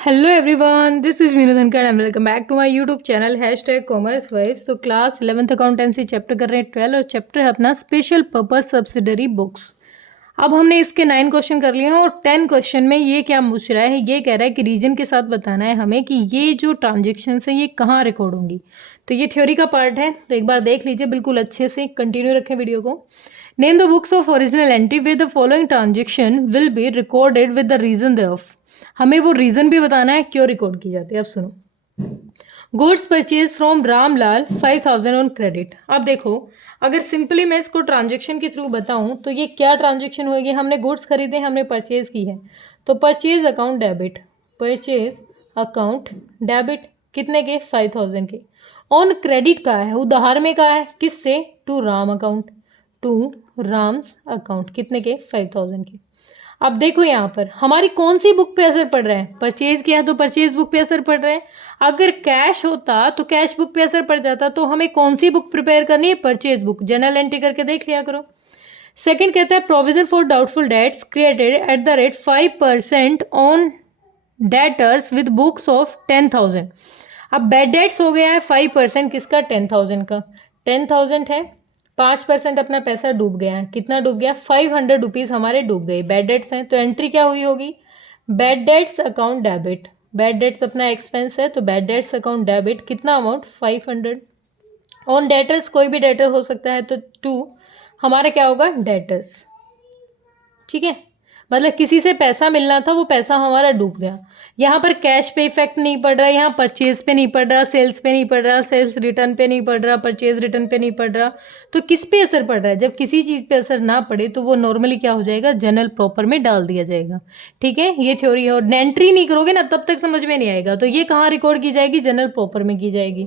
Hello everyone, this is Meenu Dhankhar and welcome back to my YouTube channel #commerce vibes. तो class 11th accountancy chapter कर रहे हैं 12 और chapter है अपना स्पेशल पर्पस सब्सिडरी बुक्स। अब हमने इसके 9 क्वेश्चन कर लिए हैं और 10 क्वेश्चन में ये क्या पूछ रहा है, ये कह रहा है कि रीजन के साथ बताना है हमें कि ये जो ट्रांजेक्शन है ये कहाँ रिकॉर्ड होंगी। तो ये थ्योरी का पार्ट है, तो एक बार देख लीजिए बिल्कुल अच्छे से, कंटिन्यू रखें वीडियो को। Name the books of original entry with the following transaction will be recorded with the reason thereof. हमें वो रीजन भी बताना है क्यों रिकॉर्ड की जाती है। अब सुनो, goods purchase from Ramlal 5000 on credit. अब देखो, अगर सिंपली मैं इसको ट्रांजेक्शन के थ्रू बताऊं तो ये क्या ट्रांजेक्शन होगी। हमने गुड्स खरीदे, हमने परचेज की है, तो purchase account debit, purchase account debit कितने के, 5000 के। ऑन क्रेडिट का है, उधार में का है, किससे, to Ram account, to Ram's account, कितने के, 5000 के। अब देखो यहाँ पर हमारी कौन सी बुक पे असर पड़ रहा है, परचेज किया तो परचेज बुक पे असर पड़ रहा है। अगर कैश होता तो कैश बुक पे असर पड़ जाता, तो हमें कौन सी बुक प्रिपेयर करनी है, परचेज बुक। जनरल एंट्री करके देख लिया करो। सेकंड कहता है provision for doubtful debts created at the rate 5% on debtors with books of 10,000। अब बैड डेट्स हो गया है 5%, किसका, 10,000 का। 10,000 है, 5% अपना पैसा डूब गया है, कितना डूब गया, 500 रुपीज़ हमारे डूब गए, बैड डेट्स हैं। तो एंट्री क्या हुई होगी, bad debts account debit. Bad debts अपना एक्सपेंस है, तो बैड डेट्स अकाउंट डेबिट, कितना अमाउंट, 500। ऑन डेटर्स कोई भी डेटर हो सकता है, तो 2 हमारा क्या होगा, डेटर्स। ठीक है, मतलब किसी से पैसा मिलना था, वो पैसा हमारा डूब गया। यहाँ पर कैश पे इफेक्ट नहीं पड़ रहा, यहाँ परचेज पे नहीं पड़ रहा, सेल्स पे नहीं पड़ रहा, सेल्स रिटर्न पे नहीं पड़ रहा, परचेज रिटर्न पे नहीं पड़ रहा। तो किस पे असर पड़ रहा है, जब किसी चीज़ पे असर ना पड़े तो वो नॉर्मली क्या हो जाएगा, जनरल प्रॉपर में डाल दिया जाएगा। ठीक है, ये थ्योरी है। और एंट्री नहीं करोगे ना तब तक समझ में नहीं आएगा। तो ये कहाँ रिकॉर्ड की जाएगी, जनरल प्रॉपर में की जाएगी।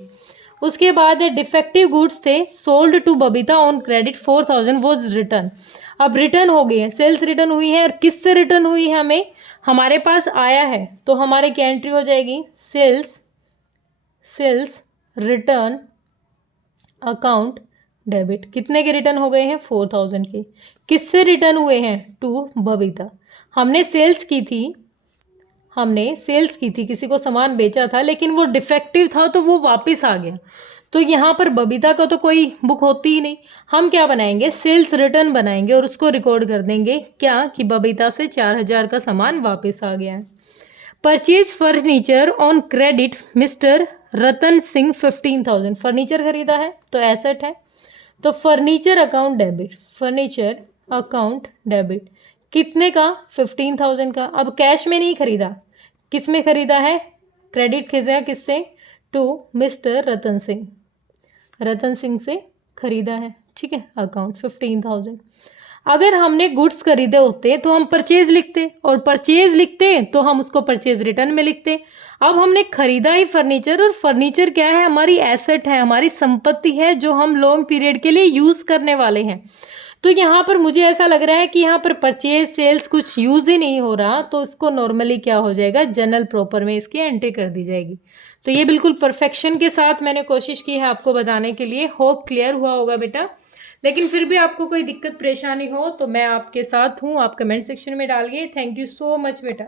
उसके बाद डिफेक्टिव गुड्स थे sold to Babita on credit 4000 was return. अब रिटर्न हो गई है, सेल्स रिटर्न हुई है, और किससे रिटर्न हुई है, हमें हमारे पास आया है, तो हमारे क्या एंट्री हो जाएगी, सेल्स रिटर्न अकाउंट डेबिट। कितने के रिटर्न हो गए हैं, 4000 के। किससे रिटर्न हुए हैं, टू बबीता। हमने सेल्स की थी, किसी को सामान बेचा था, लेकिन वो डिफेक्टिव था तो वो वापस आ गया। तो यहाँ पर बबीता का तो कोई बुक होती ही नहीं। हम क्या बनाएंगे, सेल्स रिटर्न बनाएंगे और उसको रिकॉर्ड कर देंगे क्या, कि बबीता से 4000 का सामान वापस आ गया है। Purchase furniture on credit mister Ratan Singh 15,000। Furniture खरीदा है तो एसेट है, तो furniture account debit, furniture account debit कितने का, 15,000 का। अब कैश में नहीं खरीदा, किस में खरीदा है, क्रेडिट खरीदा किससे, टू मिस्टर रतन सिंह, रतन सिंह से खरीदा है। ठीक है, अकाउंट 15,000। अगर हमने गुड्स खरीदे होते तो हम परचेज लिखते, और परचेज लिखते तो हम उसको परचेज रिटर्न में लिखते। अब हमने खरीदा ही फर्नीचर, और फर्नीचर क्या है, हमारी एसेट है, हमारी संपत्ति है, जो हम लॉन्ग पीरियड के लिए यूज़ करने वाले हैं। तो यहाँ पर मुझे ऐसा लग रहा है कि यहाँ पर परचेज सेल्स कुछ यूज़ ही नहीं हो रहा, तो इसको नॉर्मली क्या हो जाएगा, जनरल प्रॉपर में इसकी एंट्री कर दी जाएगी। तो ये बिल्कुल परफेक्शन के साथ मैंने कोशिश की है आपको बताने के लिए। होप क्लियर हुआ होगा बेटा। लेकिन फिर भी आपको कोई दिक्कत परेशानी हो तो मैं आपके साथ हूँ, आप कमेंट सेक्शन में डालिए। थैंक यू सो मच बेटा।